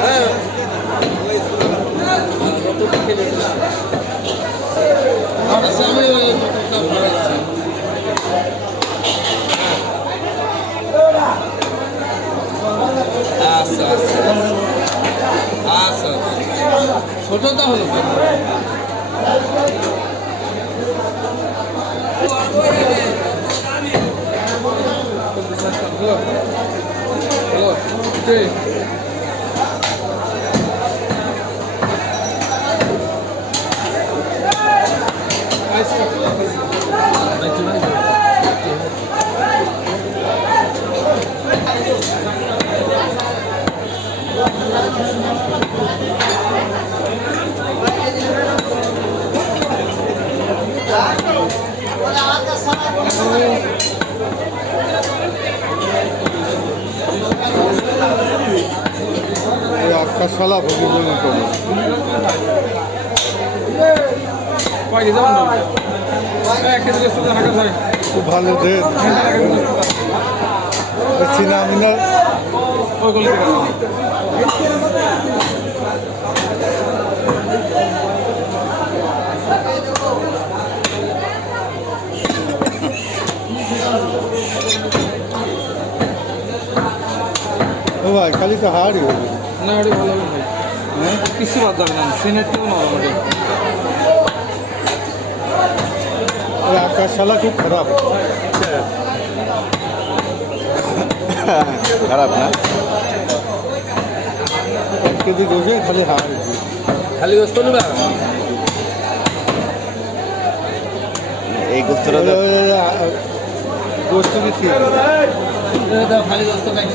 হ্যাঁ আচ্ছা আচ্ছা আচ্ছা ছোটটা হলো হ্যালো একটা শালা ভোগী ভোগী করবো খুব ভালো দেশ চিনা মিনা ও ভাই খালি তো হারই হবে না ওটা ভালো হবে ভাই হ্যাঁ কিছু বাদ যাবে না সিনের থেকে নরম হবে ওই আকাশ শালা খুব খারাপ খারাপ না 1 কেজি গোসে খালি হার খালি গোস্ত নেবে এই গোস্তটা গোস্ত কি ঠিক খালি গোস্ত কাটি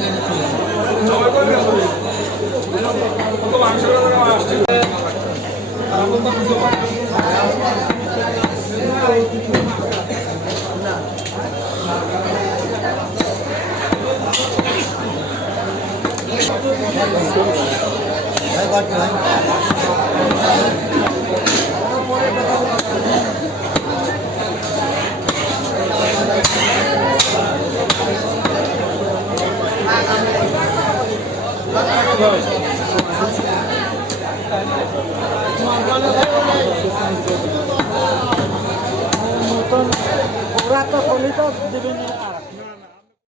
ওরা তো বলি তো দেবেন